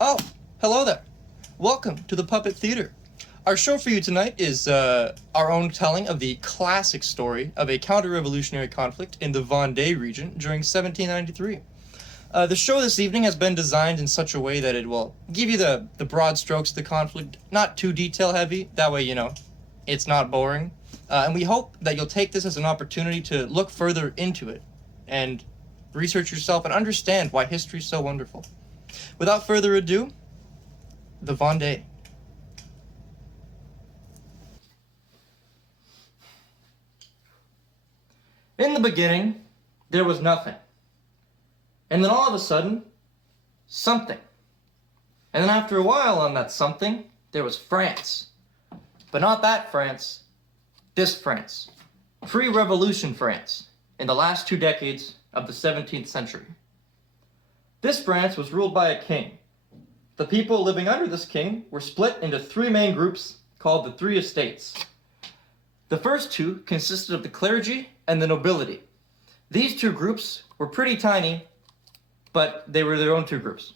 Oh, hello there. Welcome to the Puppet Theater. Our show for you tonight is our own telling of the classic story of a counter-revolutionary conflict in the Vendee region during 1793. The show this evening has been designed in such a way that it will give you the broad strokes of the conflict, not too detail-heavy, that way, it's not boring. And we hope that you'll take this as an opportunity to look further into it and research yourself and understand why history is so wonderful. Without further ado, the Vendee. In the beginning, there was nothing. And then all of a sudden, something. And then after a while on that something, there was France. But not that France, this France. Pre-revolution France, in the last 2 decades of the 17th century. This France was ruled by a king. The people living under this king were split into 3 main groups called the 3 estates. The first 2 consisted of the clergy and the nobility. These 2 groups were pretty tiny, but they were their own 2 groups.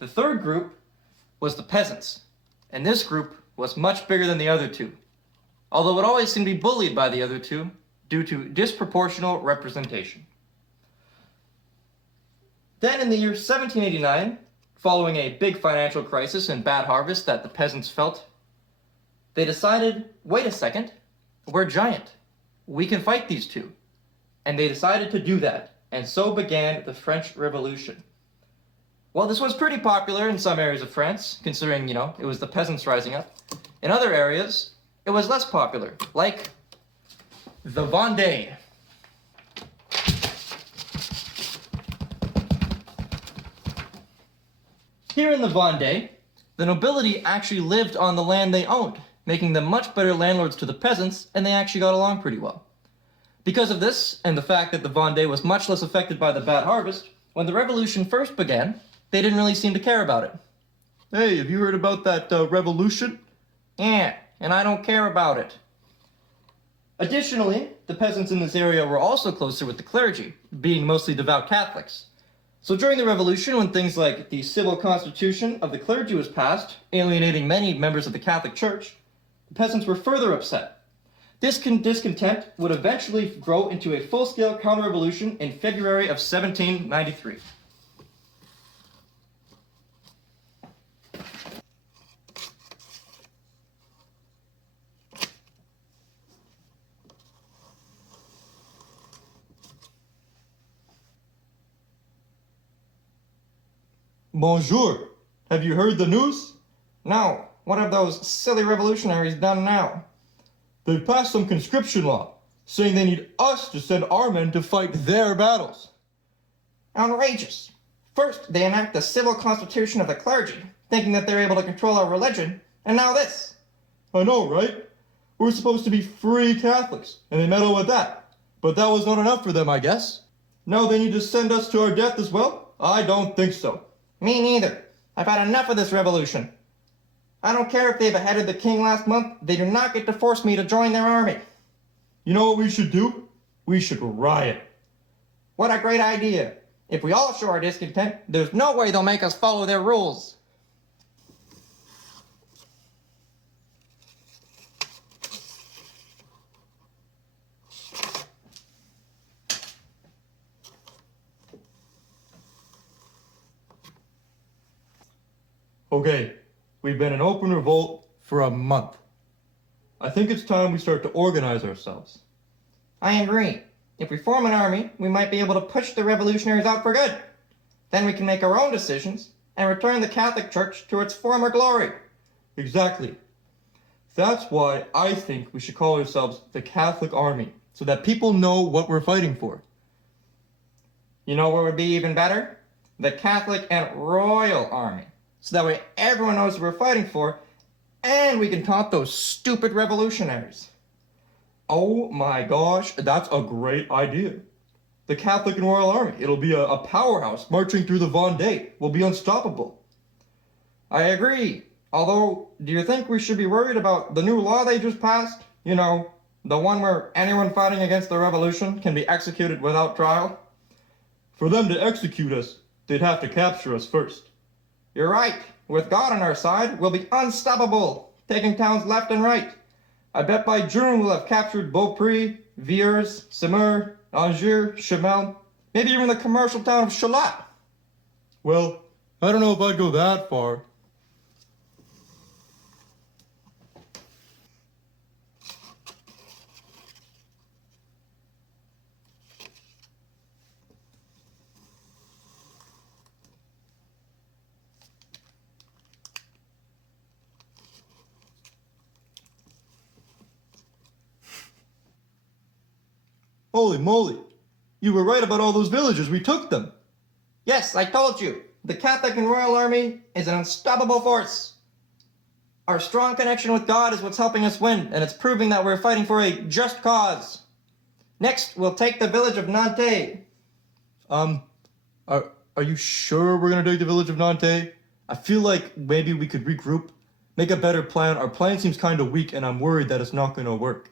The third group was the peasants, and this group was much bigger than the other 2, although it always seemed to be bullied by the other 2 due to disproportional representation. Then in the year 1789, following a big financial crisis and bad harvest that the peasants felt, they decided, wait a second, we're giant. We can fight these 2. And they decided to do that, and so began the French Revolution. Well, this was pretty popular in some areas of France, considering, it was the peasants rising up. In other areas, it was less popular, like the Vendee. Here in the Vendee, the nobility actually lived on the land they owned, making them much better landlords to the peasants, and they actually got along pretty well. Because of this, and the fact that the Vendee was much less affected by the bad harvest, when the revolution first began, they didn't really seem to care about it. Hey, have you heard about that revolution? Yeah, and I don't care about it. Additionally, the peasants in this area were also closer with the clergy, being mostly devout Catholics. So during the revolution, when things like the civil constitution of the clergy was passed, alienating many members of the Catholic Church, the peasants were further upset. This discontent would eventually grow into a full-scale counter-revolution in February of 1793. Bonjour. Have you heard the news? No. What have those silly revolutionaries done now? They've passed some conscription law, saying they need us to send our men to fight their battles. Outrageous. First, they enact the civil constitution of the clergy, thinking that they're able to control our religion, and now this. I know, right? We're supposed to be free Catholics, and they meddle with that. But that was not enough for them, I guess. Now they need to send us to our death as well? I don't think so. Me neither. I've had enough of this revolution. I don't care if they beheaded the king last month, they do not get to force me to join their army. You know what we should do? We should riot. What a great idea. If we all show our discontent, there's no way they'll make us follow their rules. Okay, we've been in open revolt for a month. I think it's time we start to organize ourselves. I agree. If we form an army, we might be able to push the revolutionaries out for good. Then we can make our own decisions and return the Catholic Church to its former glory. Exactly. That's why I think we should call ourselves the Catholic Army, so that people know what we're fighting for. You know what would be even better? The Catholic and Royal Army. So that way everyone knows what we're fighting for, and we can taunt those stupid revolutionaries. Oh my gosh, that's a great idea. The Catholic and Royal Army, it'll be a powerhouse marching through the Vendee. We'll be unstoppable. I agree. Although, do you think we should be worried about the new law they just passed? You know, the one where anyone fighting against the revolution can be executed without trial? For them to execute us, they'd have to capture us first. You're right. With God on our side, we'll be unstoppable, taking towns left and right. I bet by June we'll have captured Beaupre, Viers, Semur, Angers, Chemel, maybe even the commercial town of Chalat. Well, I don't know if I'd go that far. Holy moly! You were right about all those villages. We took them. Yes, I told you. The Catholic and Royal Army is an unstoppable force. Our strong connection with God is what's helping us win, and it's proving that we're fighting for a just cause. Next, we'll take the village of Nantes. Are you sure we're gonna take the village of Nantes? I feel like maybe we could regroup, make a better plan. Our plan seems kind of weak, and I'm worried that it's not gonna work.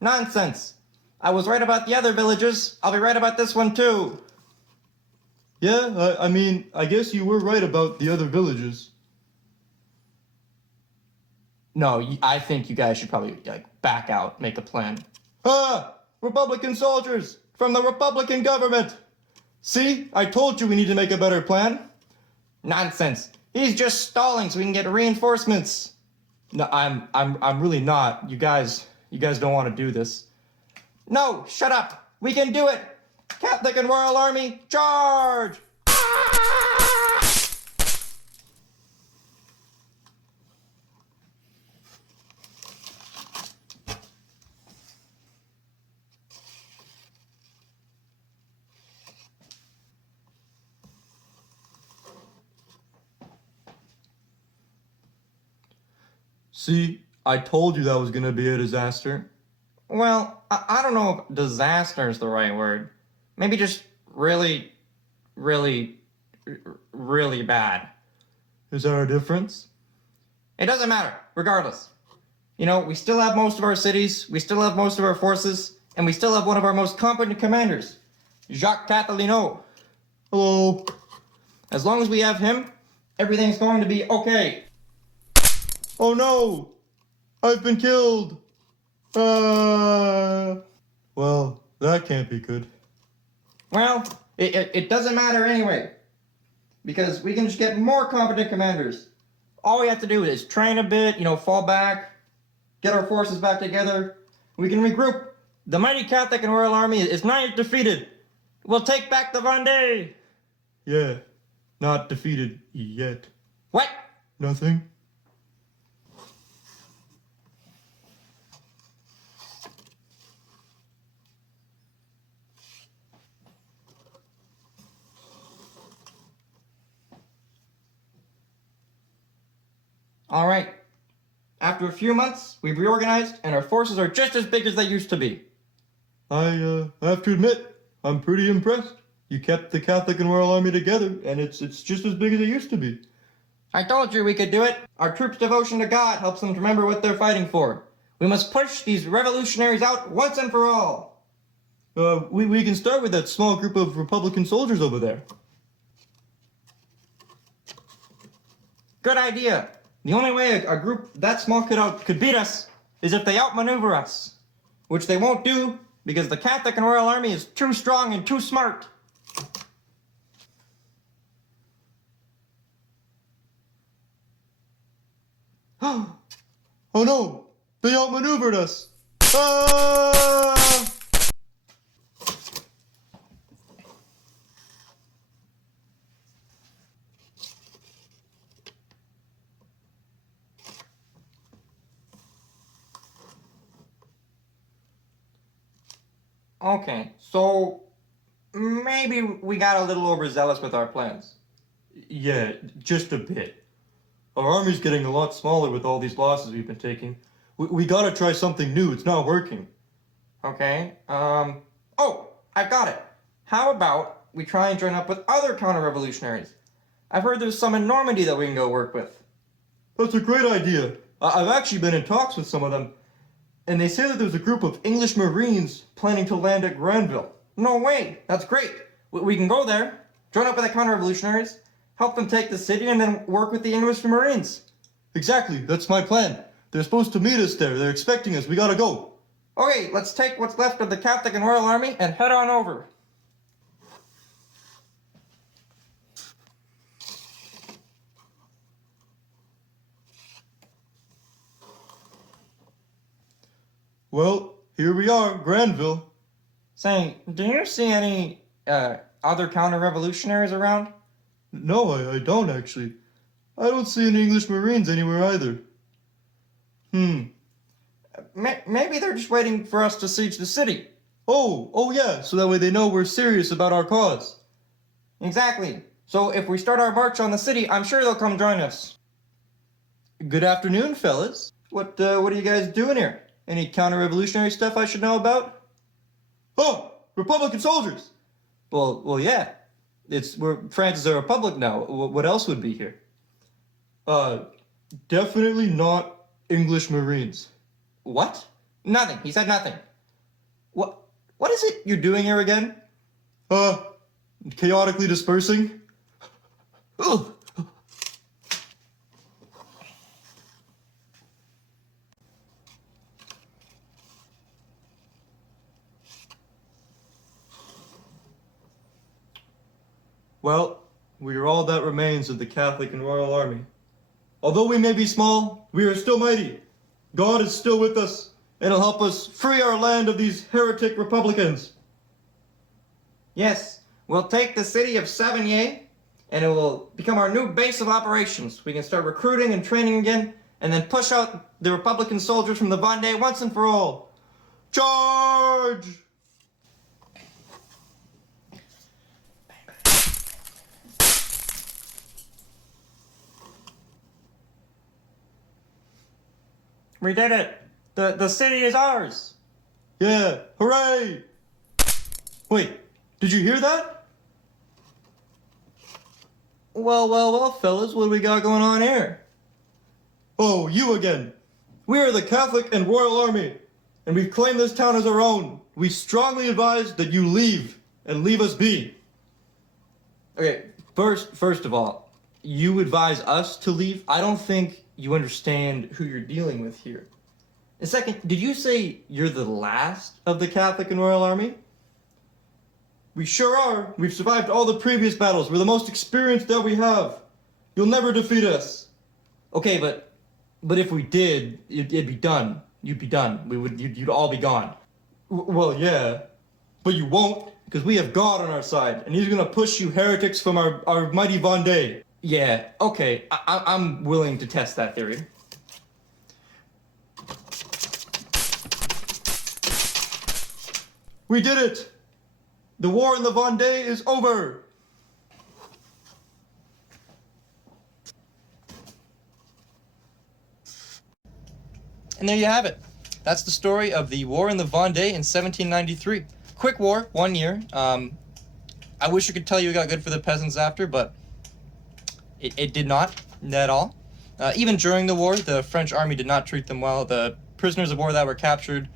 Nonsense. I was right about the other villages. I'll be right about this one too. Yeah, I mean, I guess you were right about the other villages. No, I think you guys should probably back out, make a plan. Ah! Republican soldiers from the Republican government. See, I told you we need to make a better plan. Nonsense. He's just stalling so we can get reinforcements. No, I'm really not. You guys don't want to do this. No, shut up. We can do it. Catholic and Royal Army, charge! See, I told you that was gonna be a disaster. Well, I don't know if disaster is the right word. Maybe just really, really, really bad. Is there a difference? It doesn't matter, regardless. You know, we still have most of our cities, we still have most of our forces, and we still have one of our most competent commanders, Jacques Catalino. Hello. As long as we have him, everything's going to be okay. Oh no! I've been killed! Well, that can't be good. Well, it doesn't matter anyway. Because we can just get more competent commanders. All we have to do is train a bit, fall back, get our forces back together. We can regroup. The mighty Catholic and Royal Army is not yet defeated. We'll take back the Vendee. Yeah, not defeated yet. What? Nothing. All right. After a few months, we've reorganized, and our forces are just as big as they used to be. I have to admit, I'm pretty impressed. You kept the Catholic and Royal Army together, and it's just as big as it used to be. I told you we could do it. Our troops' devotion to God helps them to remember what they're fighting for. We must push these revolutionaries out once and for all. We can start with that small group of Republican soldiers over there. Good idea. The only way a group that small could beat us is if they outmaneuver us. Which they won't do, because the Catholic and Royal Army is too strong and too smart. Oh no! They outmaneuvered us! Ah! Okay, so maybe we got a little overzealous with our plans. Yeah, just a bit. Our army's getting a lot smaller with all these losses we've been taking. We gotta try something new, it's not working. Okay, oh, I've got it. How about we try and join up with other counter-revolutionaries? I've heard there's some in Normandy that we can go work with. That's a great idea. I've actually been in talks with some of them. And they say that there's a group of English Marines planning to land at Granville. No way! That's great! We can go there, join up with the counter-revolutionaries, help them take the city, and then work with the English Marines. Exactly, that's my plan. They're supposed to meet us there. They're expecting us. We gotta go. Okay, let's take what's left of the Catholic and Royal Army and head on over. Well, here we are, Granville. Say, do you see any, other counter-revolutionaries around? No, I don't actually. I don't see any English Marines anywhere either. Maybe they're just waiting for us to siege the city. Oh yeah, so that way they know we're serious about our cause. Exactly. So if we start our march on the city, I'm sure they'll come join us. Good afternoon, fellas. What are you guys doing here? Any counter-revolutionary stuff I should know about? Oh, Republican soldiers! Well, yeah. France is a republic now. What else would be here? Definitely not English Marines. What? Nothing. He said nothing. What is it you're doing here again? Chaotically dispersing. Ugh. Well, we are all that remains of the Catholic and Royal Army. Although we may be small, we are still mighty. God is still with us, and he'll help us free our land of these heretic Republicans. Yes, we'll take the city of Savigny, and it will become our new base of operations. We can start recruiting and training again, and then push out the Republican soldiers from the Vendee once and for all. Charge! We did it! The city is ours! Yeah, hooray! Wait, did you hear that? Well, fellas, what do we got going on here? Oh, you again. We are the Catholic and Royal Army, and we've claimed this town as our own. We strongly advise that you leave, and leave us be. Okay, first of all, you advise us to leave? I don't think you understand who you're dealing with here. And second, did you say you're the last of the Catholic and Royal Army? We sure are. We've survived all the previous battles. We're the most experienced that we have. You'll never defeat us. Okay, but if we did, it'd be done. You'd be done. You'd all be gone. Well, yeah, but you won't, because we have God on our side, and he's gonna push you heretics from our mighty Vendee. Yeah, okay, I'm willing to test that theory. We did it! The war in the Vendee is over! And there you have it. That's the story of the war in the Vendee in 1793. Quick war, 1 year. I wish I could tell you it got good for the peasants after, but it did not at all. Even during the war, the French army did not treat them well. The prisoners of war that were captured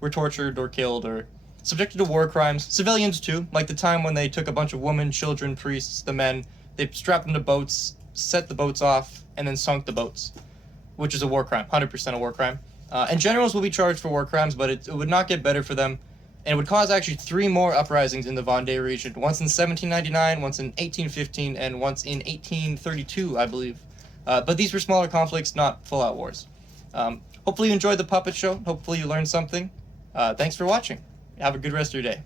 were tortured or killed or subjected to war crimes. Civilians too, like the time when they took a bunch of women, children, priests, the men, they strapped them to boats, set the boats off, and then sunk the boats, which is a war crime, 100% a war crime. And generals will be charged for war crimes, but it would not get better for them. And it would cause actually 3 more uprisings in the Vendee region, once in 1799, once in 1815, and once in 1832, I believe. But these were smaller conflicts, not full-out wars. Hopefully you enjoyed the puppet show. Hopefully you learned something. Thanks for watching. Have a good rest of your day.